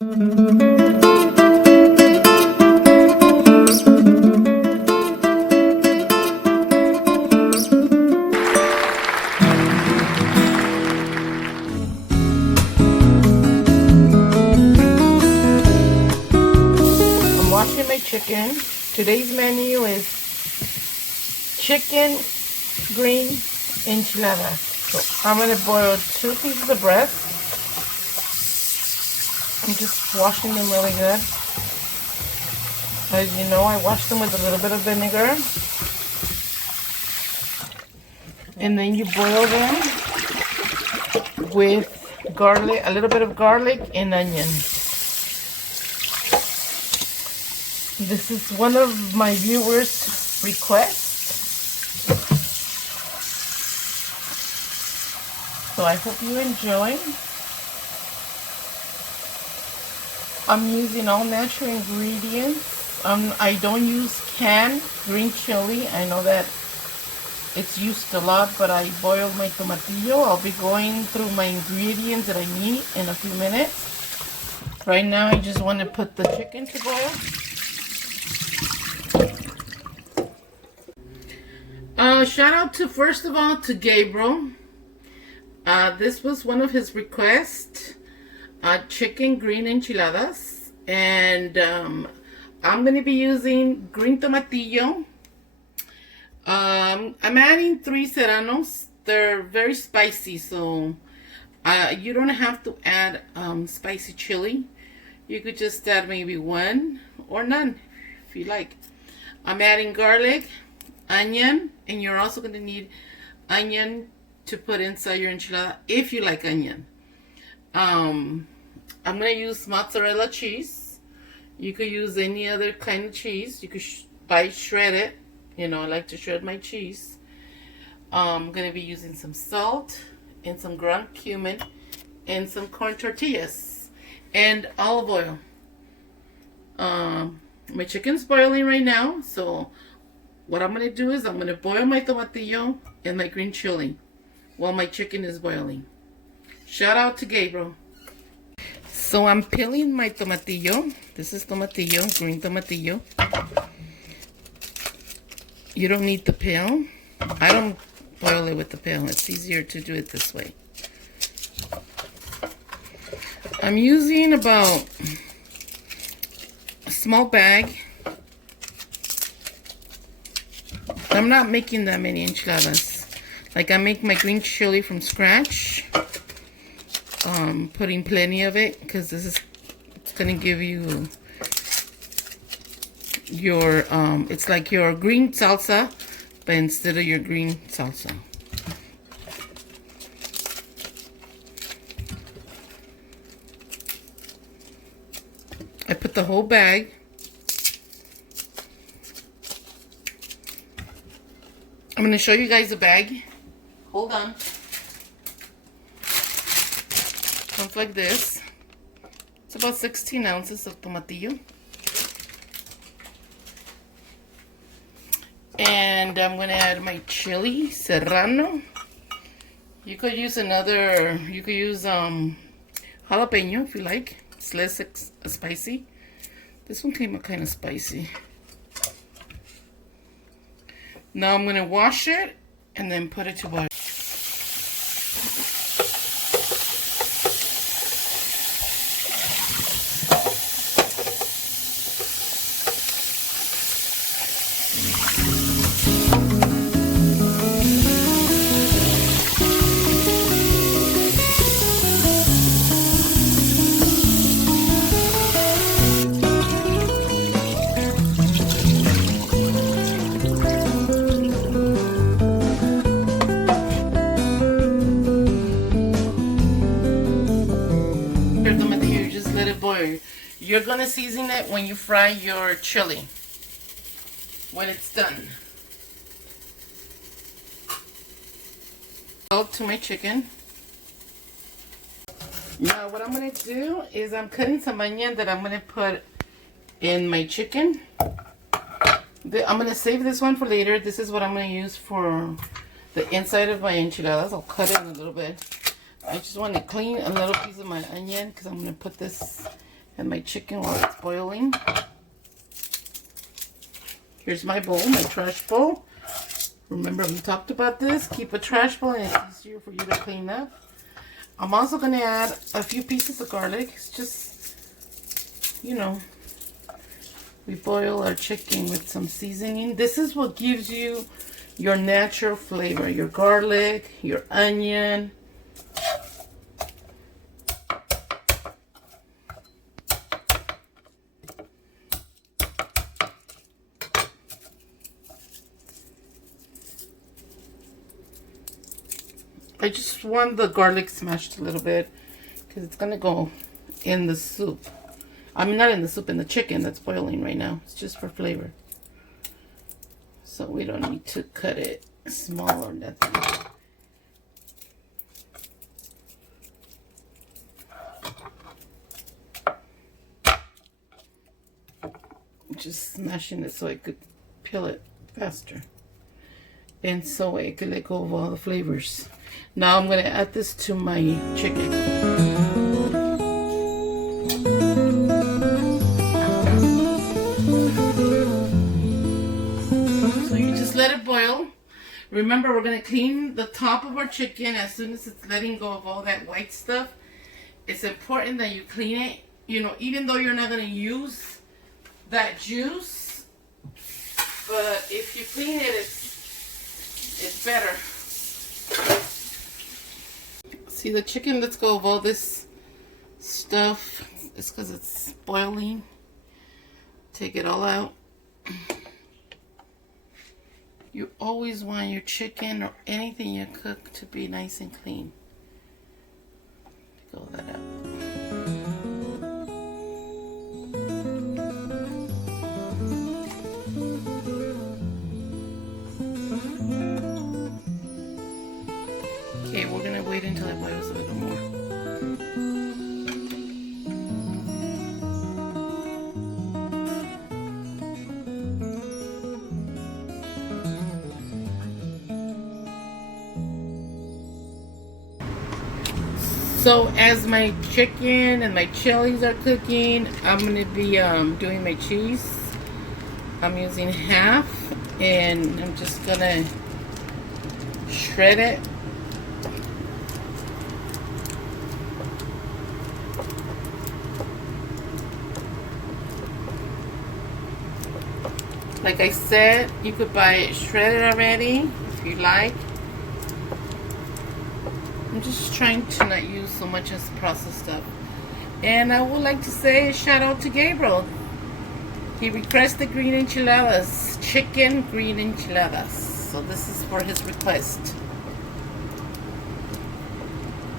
Washing my chicken. Today's menu is chicken green enchiladas. So I'm going to boil 2 pieces of breast. I'm just washing them really good. As you know, I wash them with a little bit of vinegar. And then you boil them with garlic, a little bit of garlic and onion. This is one of my viewers' requests. So I hope you enjoy. I'm using all natural ingredients. I don't use canned green chili. I know that it's used a lot, but I boiled my tomatillo. I'll be going through my ingredients that I need in a few minutes. Right now I just want to put the chicken to boil. Shout out to, first of all, to Gabriel. This was one of his requests. Chicken green enchiladas. And I'm going to be using green tomatillo. I'm adding 3 serranos. They're very spicy, so you don't have to add spicy chili. You could just add maybe 1 or none if you like. I'm adding garlic, onion, and you're also going to need onion to put inside your enchilada if you like onion. I'm going to use mozzarella cheese. You could use any other kind of cheese. You could buy shredded. You know, I like to shred my cheese. I'm going to be using some salt and some ground cumin and some corn tortillas and olive oil. My chicken's boiling right now, so what I'm going to do is I'm going to boil my tomatillo and my green chili while my chicken is boiling. Shout out to Gabriel. So I'm peeling my tomatillo. This is tomatillo, green tomatillo. You don't need the peel. I don't boil it with the peel. It's easier to do it this way. I'm using about a small bag. I'm not making that many enchiladas. Like, I make my green chili from scratch. Putting plenty of it because it's gonna give you your it's like your green salsa, but instead of your green salsa. I put the whole bag. I'm going to show you guys the bag. Hold on. Comes like this. It's about 16 ounces of tomatillo. And I'm going to add my chili serrano. You could use jalapeno if you like. It's less spicy. This one came out kind of spicy. Now I'm going to wash it and then put it to boil. You're gonna season it when you fry your chili. When it's done. Salt to my chicken. Now what I'm gonna do is I'm cutting some onion that I'm gonna put in my chicken. I'm gonna save this one for later. This is what I'm gonna use for the inside of my enchiladas. I'll cut it in a little bit. I just want to clean a little piece of my onion because I'm gonna put this and my chicken while it's boiling. Here's my bowl, my trash bowl. Remember we talked about this. Keep a trash bowl and it's easier for you to clean up. I'm also going to add a few pieces of garlic. It's just, you know, we boil our chicken with some seasoning. This is what gives you your natural flavor. Your garlic, your onion. I just want the garlic smashed a little bit because it's going to go in the soup. I mean, not in the soup, in the chicken that's boiling right now. It's just for flavor. So we don't need to cut it small or nothing. Just smashing it so I could peel it faster. And so I could let go of all the flavors. Now I'm going to add this to my chicken. So you just let it boil. Remember, we're going to clean the top of our chicken as soon as it's letting go of all that white stuff. It's important that you clean it. You know, even though you're not going to use that juice, but if you clean it, it's better. See, the chicken lets go of all this stuff. It's because it's boiling. Take it all out. You always want your chicken or anything you cook to be nice and clean. Take all that out. Okay, we're gonna wait until it boils a little more. So as my chicken and my chilies are cooking, I'm gonna be doing my cheese. I'm using half, and I'm just gonna shred it. Like I said, you could buy it shredded already if you like. I'm just trying to not use so much as processed stuff. And I would like to say a shout out to Gabriel. He requested green enchiladas, chicken green enchiladas. So this is for his request.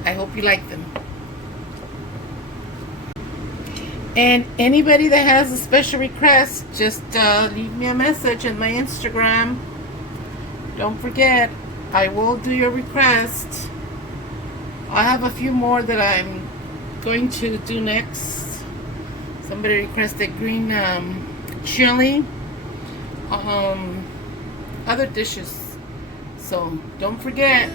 I hope you like them. And anybody that has a special request, just leave me a message on my Instagram. Don't forget, I will do your request. I have a few more that I'm going to do next. Somebody requested green chili, other dishes. So don't forget.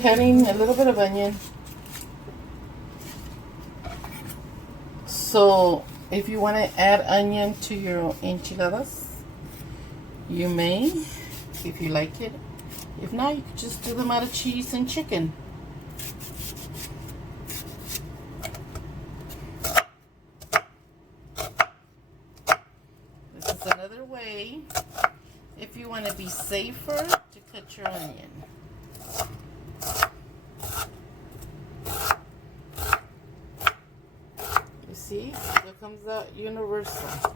Cutting a little bit of onion. So if you want to add onion to your enchiladas, you may, if you like it. If not, you could just do them out of cheese and chicken. This is another way, if you want to be safer, to cut your onion. See, there comes out universal.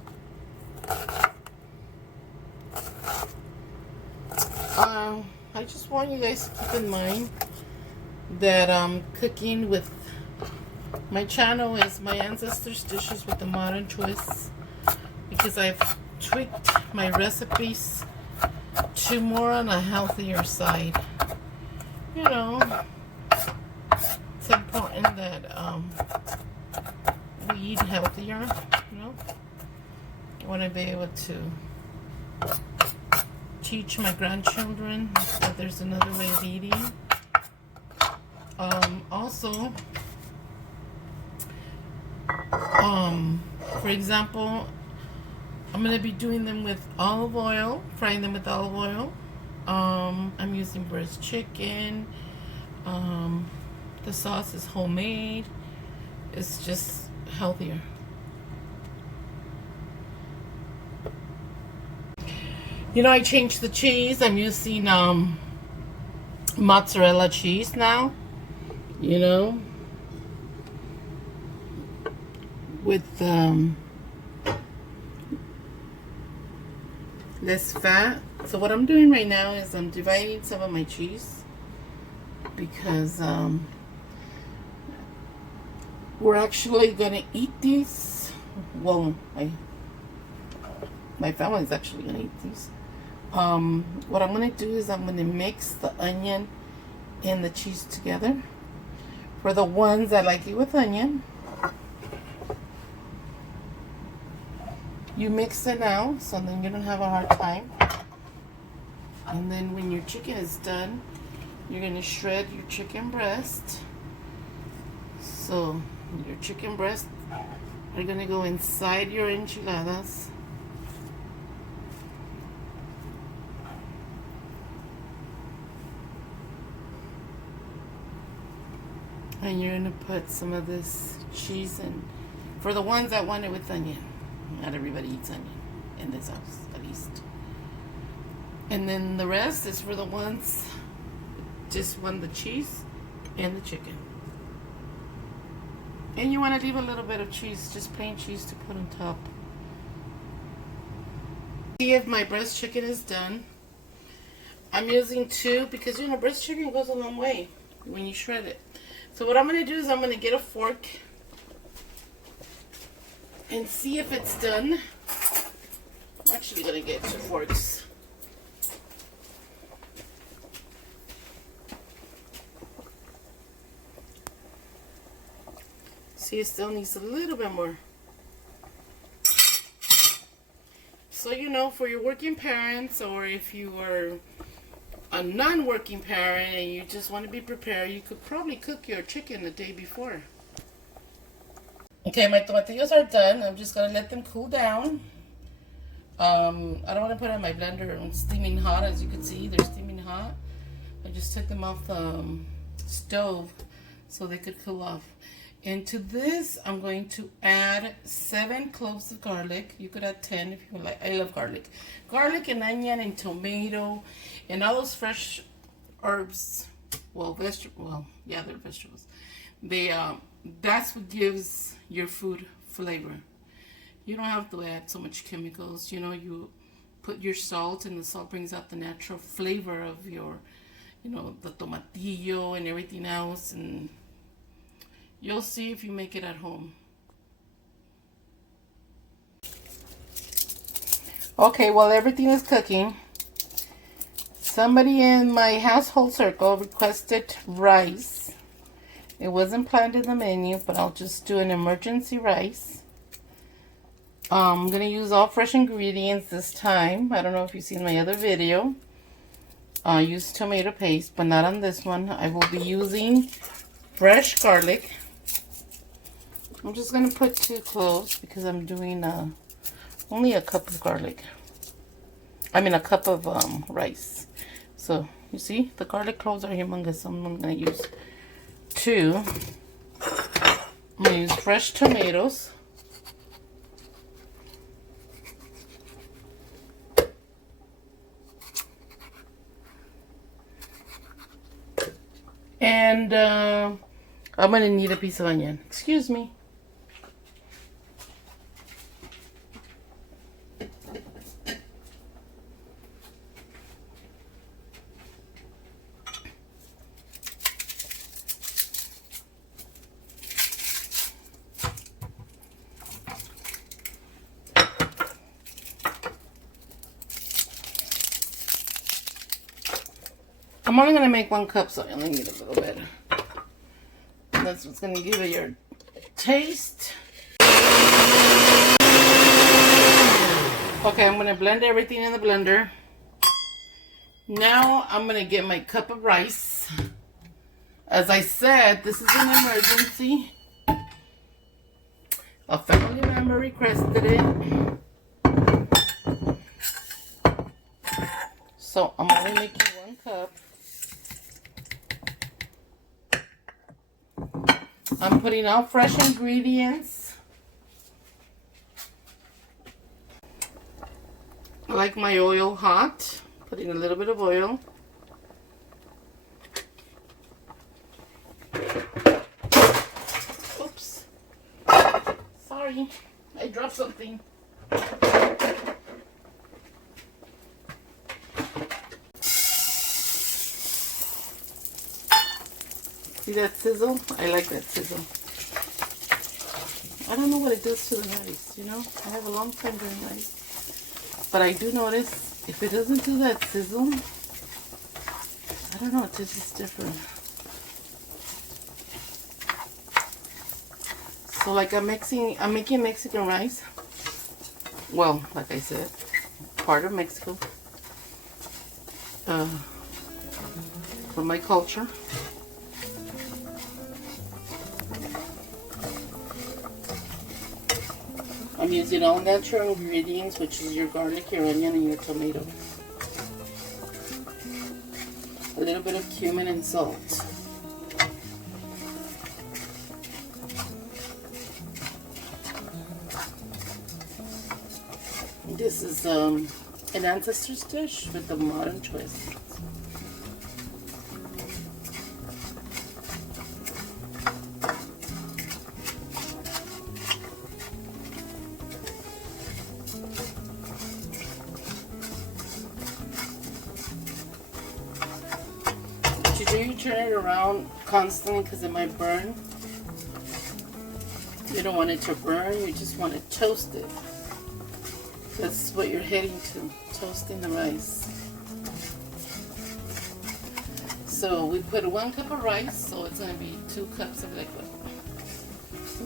I just want you guys to keep in mind that cooking with my channel is my ancestors' dishes with a modern twist, because I've tweaked my recipes to more on a healthier side. You know, that we eat healthier, you know. I want to be able to teach my grandchildren that there's another way of eating. Also, for example, I'm going to be doing them with olive oil, frying them with olive oil. I'm using breast chicken. The sauce is homemade. It's just healthier. You know, I changed the cheese. I'm using mozzarella cheese now. You know, with less fat. So what I'm doing right now is I'm dividing some of my cheese because we're actually gonna eat these. Well, my family's actually gonna eat these. What I'm gonna do is I'm gonna mix the onion and the cheese together. For the ones that like it with onion, you mix it now, so then you don't have a hard time. And then when your chicken is done, you're gonna shred your chicken breast. So your chicken breasts are gonna go inside your enchiladas. And you're gonna put some of this cheese in. For the ones that want it with onion. Not everybody eats onion in this house, at least. And then the rest is for the ones just want the cheese and the chicken. And you want to leave a little bit of cheese, just plain cheese to put on top. See if my breast chicken is done. I'm using 2 because, you know, breast chicken goes a long way when you shred it. So what I'm going to do is I'm going to get a fork and see if it's done. I'm actually going to get 2 forks. See, it still needs a little bit more. So, you know, for your working parents, or if you are a non-working parent and you just want to be prepared, you could probably cook your chicken the day before. Okay, my tomatillos are done. I'm just going to let them cool down. I don't want to put it in my blender. It's steaming hot. As you can see, they're steaming hot. I just took them off the stove so they could cool off. And to this, I'm going to add 7 cloves of garlic. You could add 10 if you like. I love garlic. Garlic and onion and tomato and all those fresh herbs. Well, yeah, they're vegetables. That's what gives your food flavor. You don't have to add so much chemicals. You know, you put your salt, and the salt brings out the natural flavor of your, you know, the tomatillo and everything else. And you'll see if you make it at home. Okay, while everything is cooking, somebody in my household circle requested rice. It wasn't planned in the menu, but I'll just do an emergency rice. I'm going to use all fresh ingredients this time. I don't know if you've seen my other video. I used tomato paste, but not on this one. I will be using fresh garlic. I'm just going to put 2 cloves because I'm doing only a cup of garlic. I mean a cup of rice. So, you see, the garlic cloves are humongous. So I'm going to use 2. I'm going to use fresh tomatoes. And I'm going to need a piece of onion. Excuse me. I'm only going to make 1 cup, so I only need a little bit. That's what's gonna give it your taste. Okay, I'm gonna blend everything in the blender. Now I'm gonna get my cup of rice. As I said, this is an emergency. A family member requested it. So I'm only making 1 cup. I'm putting out fresh ingredients. I like my oil hot. Putting a little bit of oil. Oops. Sorry, I dropped something. See that sizzle? I like that sizzle. I don't know what it does to the rice, you know? I have a long time doing rice. But I do notice if it doesn't do that sizzle, I don't know, it tastes different. So like I'm making Mexican rice. Well, like I said, part of Mexico. From my culture. I'm using all natural ingredients, which is your garlic, your onion, and your tomato. A little bit of cumin and salt. This is an ancestors dish with a modern twist. You turn it around constantly because it might burn. You don't want it to burn, you just want to toast it. That's what you're heading to, toasting the rice. So we put 1 cup of rice, so it's going to be 2 cups of liquid.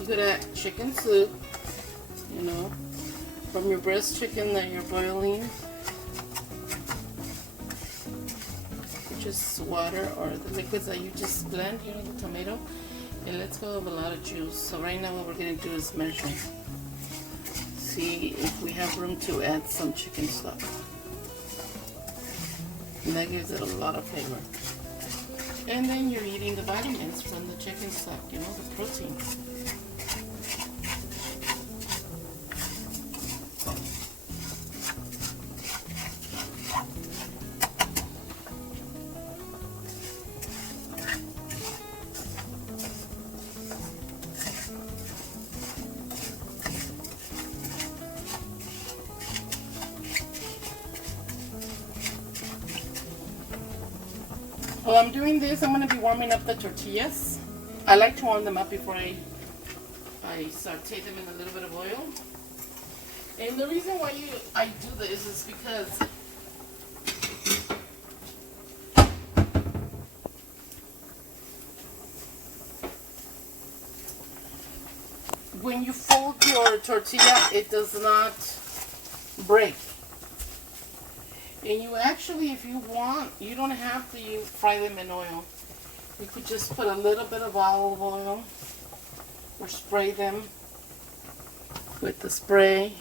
You could add chicken soup, you know, from your breast chicken that you're boiling. Just water or the liquids that you just blend, you know, the tomato. It lets go of a lot of juice. So right now what we're going to do is measure. See if we have room to add some chicken stock. And that gives it a lot of flavor. And then you're eating the vitamins from the chicken stock, you know, the protein. While I'm doing this, I'm going to be warming up the tortillas. I like to warm them up before I saute them in a little bit of oil. And the reason why I do this is because when you fold your tortilla, it does not break. And you actually, if you want, you don't have to fry them in oil. You could just put a little bit of olive oil or spray them with the spray.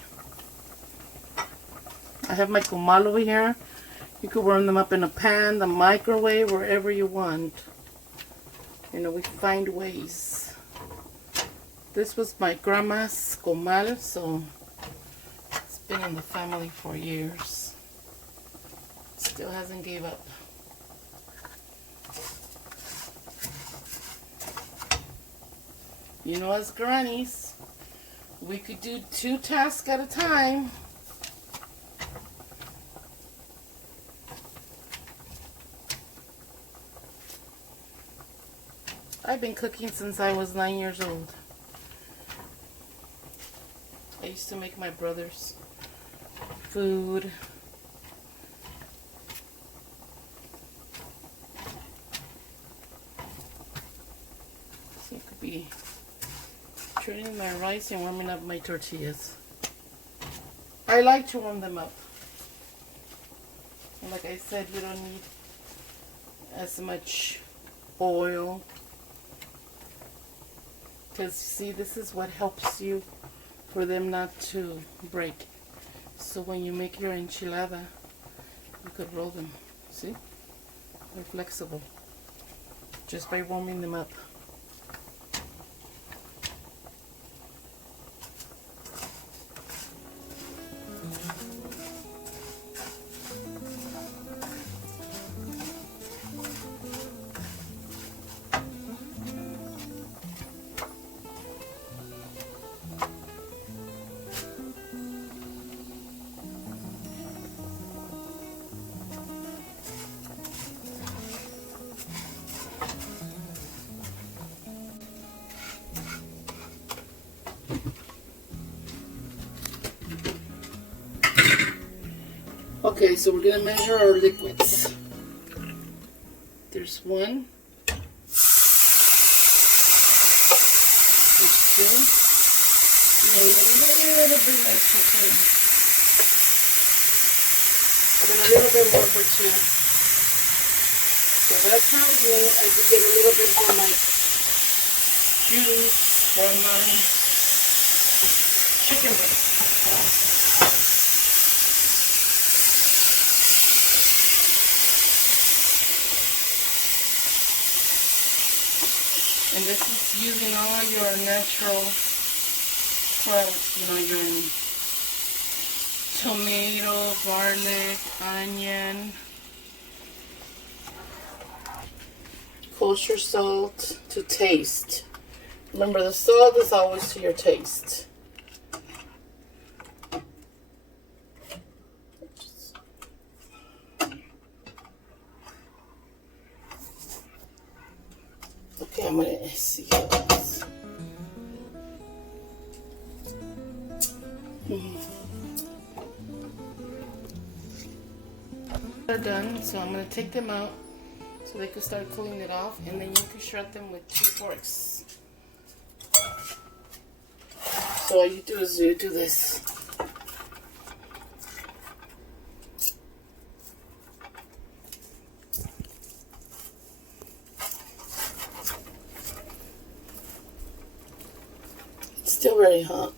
I have my comal over here. You could warm them up in a pan, the microwave, wherever you want. You know, we find ways. This was my grandma's comal, so it's been in the family for years. Still hasn't gave up. You know, as grannies, we could do 2 tasks at a time. I've been cooking since I was 9 years old. I used to make my brothers food. So I could be turning my rice and warming up my tortillas. I like to warm them up. And like I said, you don't need as much oil. Because see, this is what helps you for them not to break. So when you make your enchilada, you could roll them. See? They're flexible. Just by warming them up. Okay, so we're going to measure our liquids. There's 1. There's 2. And a little bit more for 2. And then a little bit more for 2. So that's how I could get a little bit more my juice from my chicken breast. And this is using all your natural products, you know, your tomato, garlic, onion, kosher salt to taste. Remember, the salt is always to your taste. Okay, I'm gonna see how it is. They're done, so I'm gonna take them out so they can start cooling it off, and then you can shred them with 2 forks. So all you do is you do this. Still very hot.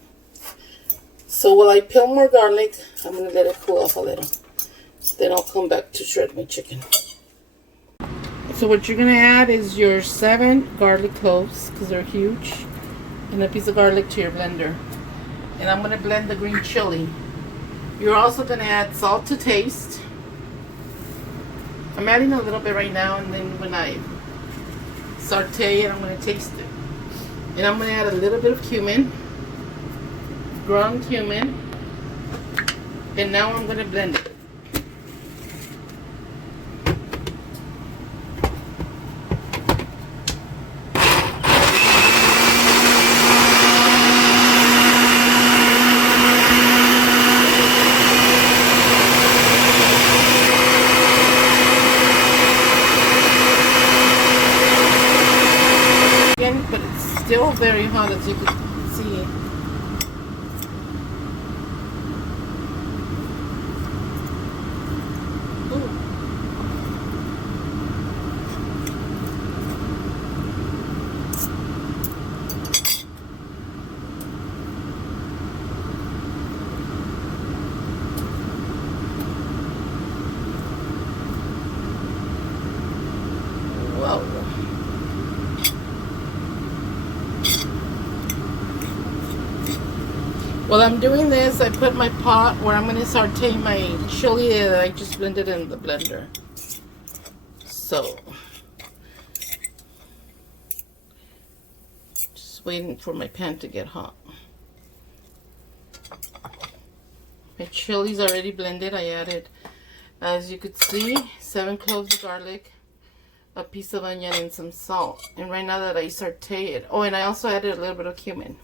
So while I peel more garlic, I'm going to let it cool off a little. Then I'll come back to shred my chicken. So what you're going to add is your 7 garlic cloves, because they're huge, and a piece of garlic to your blender. And I'm going to blend the green chili. You're also going to add salt to taste. I'm adding a little bit right now, and then when I saute it, I'm going to taste it. And I'm going to add a little bit of cumin, ground cumin, and now I'm going to blend it. But it's still very hot, as you can see. Whoa. While I'm doing this, I put my pot where I'm going to saute my chili that I just blended in the blender. So, just waiting for my pan to get hot. My chili's already blended. I added, as you could see, 7 cloves of garlic, a piece of onion, and some salt. And right now that I saute it, oh, and I also added a little bit of cumin.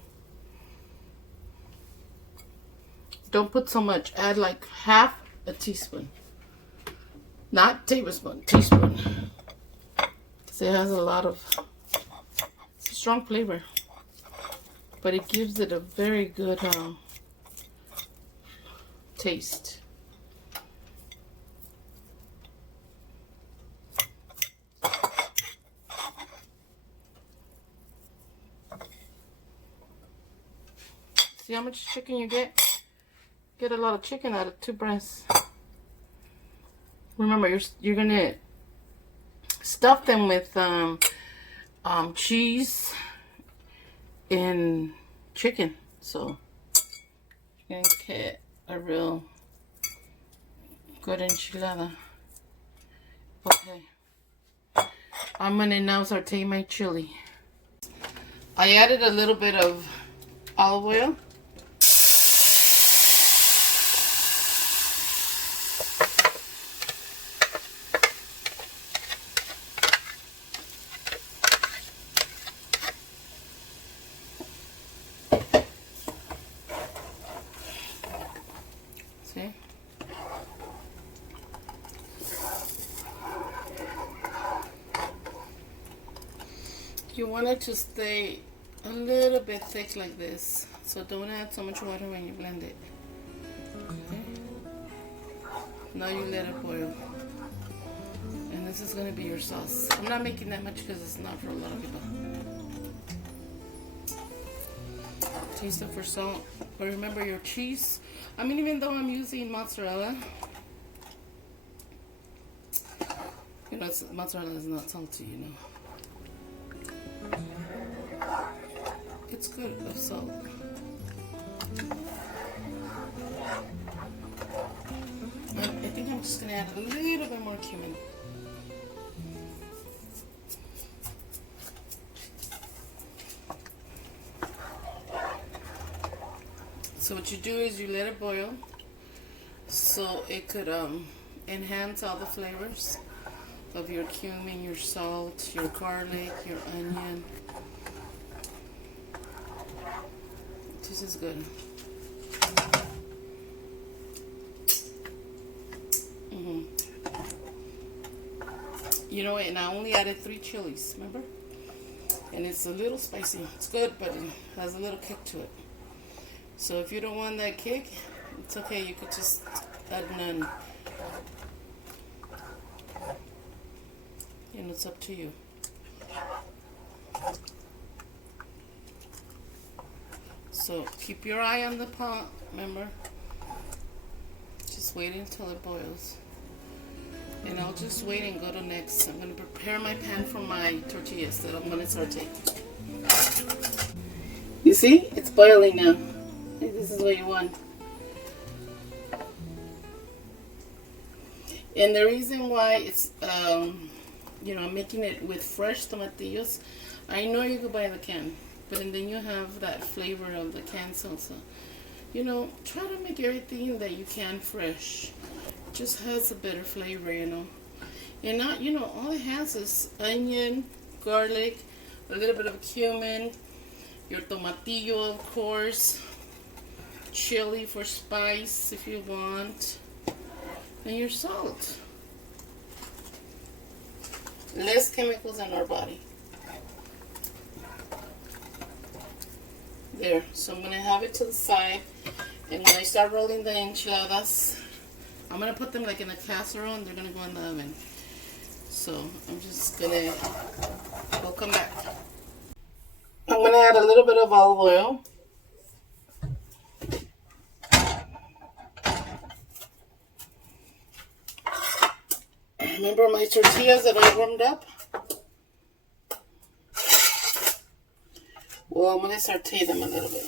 Don't put so much. Add like half a teaspoon. Not tablespoon, teaspoon. Because it has a lot of, it's strong flavor, but it gives it a very good taste. See how much chicken you get? Get a lot of chicken out of 2 breasts. Remember, you're gonna stuff them with cheese and chicken, so you're gonna get a real good enchilada. Okay, I'm gonna now saute my chili. I added a little bit of olive oil. See? You want it to stay a little bit thick like this, so don't add so much water when you blend it. Okay. Now you let it boil, and this is going to be your sauce. I'm not making that much because it's not for a lot of people. Taste it for salt, but remember your cheese. I mean, even though I'm using mozzarella, you know, mozzarella is not salty, you know. It's good with salt. I think I'm just gonna add a little bit more cumin. So what you do is you let it boil, so it could enhance all the flavors of your cumin, your salt, your garlic, your onion. This is good. You know, and I only added 3 chilies, remember? And it's a little spicy. It's good, but it has a little kick to it. So if you don't want that kick, it's okay. You could just add none. And it's up to you. So keep your eye on the pot, remember? Just wait until it boils. And I'll just wait and go to next. I'm going to prepare my pan for my tortillas that I'm going to saute. You see? It's boiling now. This is what you want. And the reason why it's, you know, I'm making it with fresh tomatillos. I know you could buy the can, but then you have that flavor of the canned salsa. You know, try to make everything that you can fresh. It just has a better flavor, you know. And not, you know, all it has is onion, garlic, a little bit of cumin, your tomatillo, of course, chili for spice if you want, and your salt. Less chemicals in our body. There, so I'm gonna have it to the side, and when I start rolling the enchiladas, I'm gonna put them like in a casserole and they're gonna go in the oven. So I'm just gonna, we'll come back. I'm gonna add a little bit of olive oil. Remember my tortillas that I warmed up? Well, I'm going to saute them a little bit.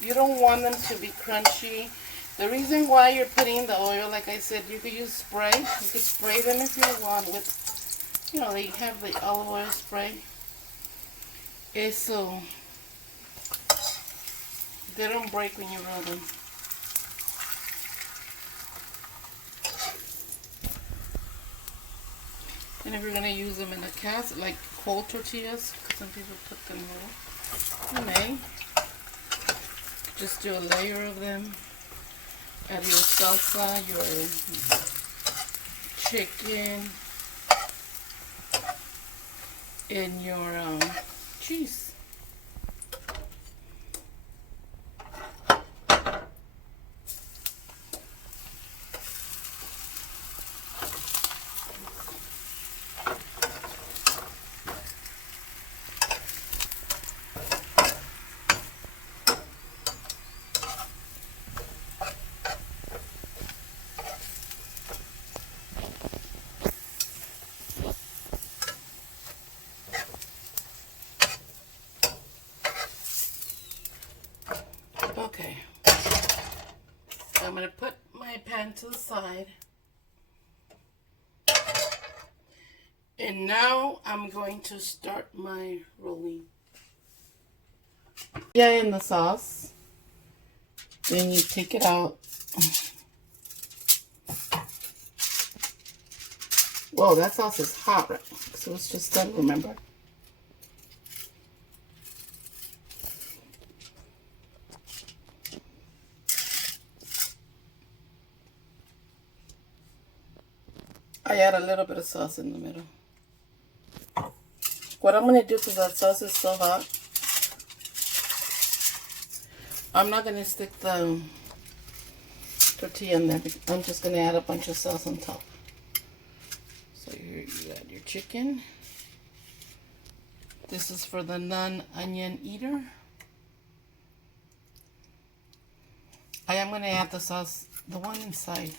You don't want them to be crunchy. The reason why you're putting the oil, like I said, you could use spray. You could spray them if you want with, you know, they have the olive oil spray. It's so they don't break when you roll them. And if you're going to use them in a cast, like cold tortillas, because some people put them raw, you may just do a layer of them. Add your salsa, chicken and your cheese. Okay, I'm going to put my pan to the side. And now I'm going to start my rolling. Yeah, in the sauce. Then you take it out. Whoa, that sauce is hot, right? So it's just done, remember? I add a little bit of sauce in the middle. What I'm going to do, because that sauce is so hot, I'm not going to stick the tortilla in there. I'm just going to add a bunch of sauce on top. So here you add your chicken. This is for the non-onion eater. I am going to add the sauce, the one inside.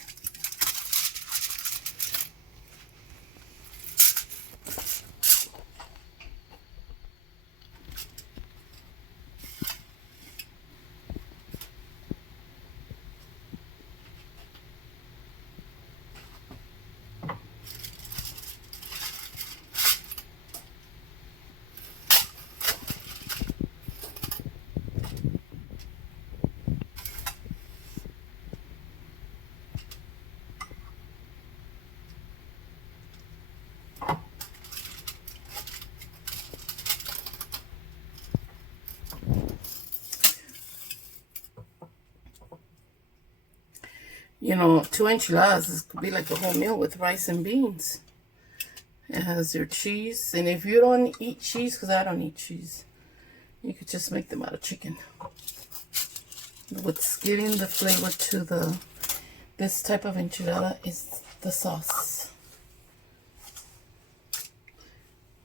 You know, 2 enchiladas, this could be like a whole meal with rice and beans. It has your cheese. And if you don't eat cheese, because I don't eat cheese, you could just make them out of chicken. What's giving the flavor to this type of enchilada is the sauce.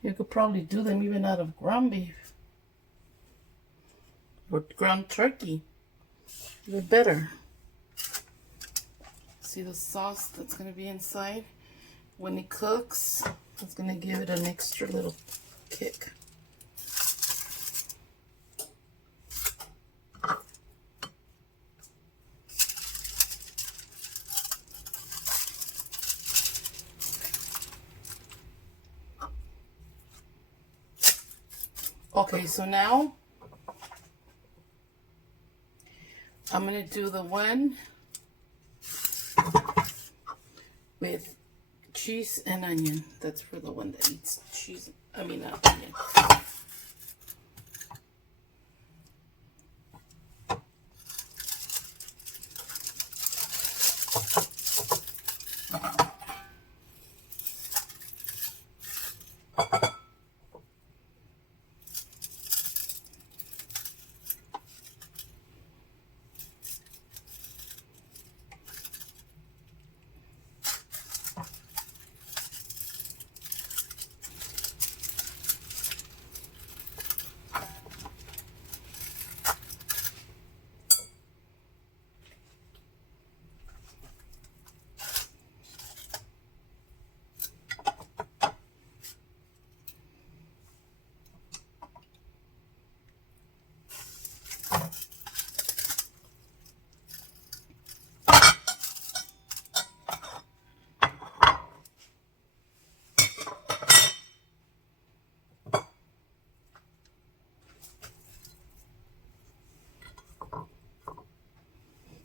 You could probably do them even out of ground beef or ground turkey. Even better. See the sauce that's going to be inside? When it cooks, it's going to give it an extra little kick. Okay, so now I'm going to do the one with cheese and onion. That's for the one that eats cheese. I mean, not onion.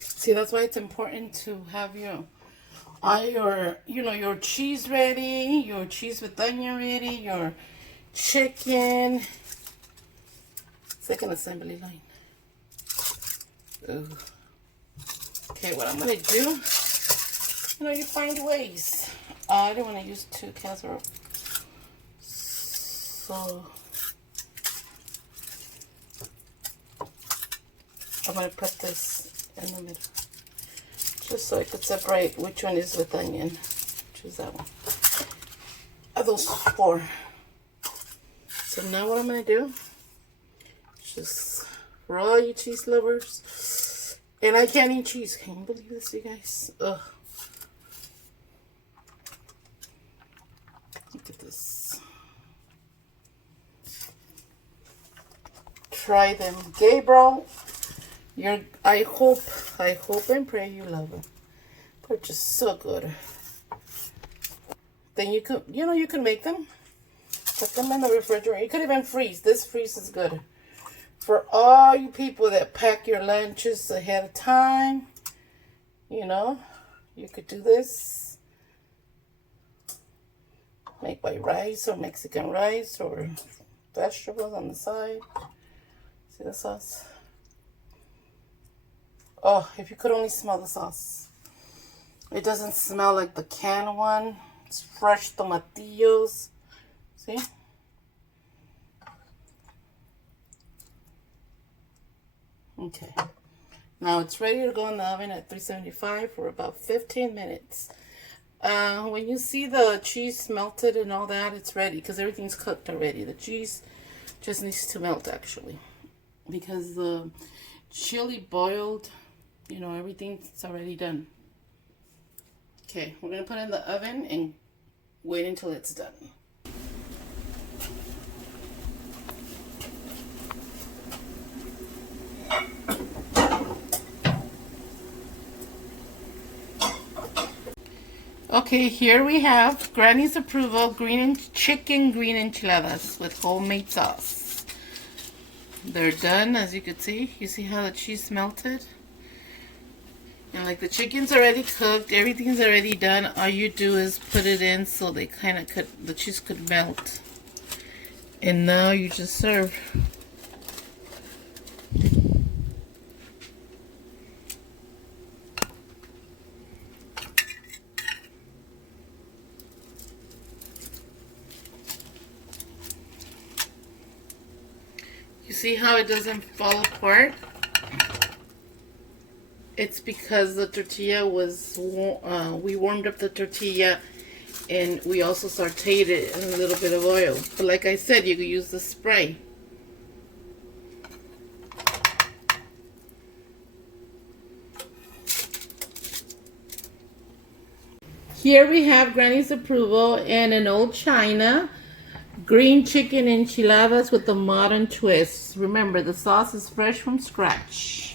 See, that's why it's important to have your cheese ready, your cheese with onion ready, your chicken. It's like an assembly line. Ooh. Okay, what I'm gonna do, you find ways. I don't want to use 2 casserole. So I'm going to put this in the middle. Just so I could separate which one is with onion. Choose that one. Of those 4. So now what I'm going to do, just for all you cheese lovers, and I can't eat cheese. Can you believe this, you guys? Ugh. Look at this. Try them. Gabriel, I hope and pray you love them. They're just so good. Then you could, you can make them. Put them in the refrigerator. You could even freeze. This freezes good. For all you people that pack your lunches ahead of time, you could do this. Make white rice or Mexican rice or vegetables on the side. See the sauce? Oh, if you could only smell the sauce. It doesn't smell like the canned one. It's fresh tomatillos. See? Okay. Now it's ready to go in the oven at 375 for about 15 minutes. When you see the cheese melted and all that, it's ready because everything's cooked already. The cheese just needs to melt actually because the chili boiled, everything's already done. Okay, we're going to put it in the oven and wait until it's done. Okay, here we have Granny's Approval chicken green enchiladas with homemade sauce. They're done, as you can see. You see how the cheese melted? And like the chicken's already cooked, everything's already done. All you do is put it in so they the cheese could melt. And now you just serve. You see how it doesn't fall apart? It's because the tortilla was, we warmed up the tortilla and we also sauteed it in a little bit of oil. But like I said, you could use the spray. Here we have Granny's Approval and an old china. Green chicken enchiladas with a modern twist. Remember, the sauce is fresh from scratch.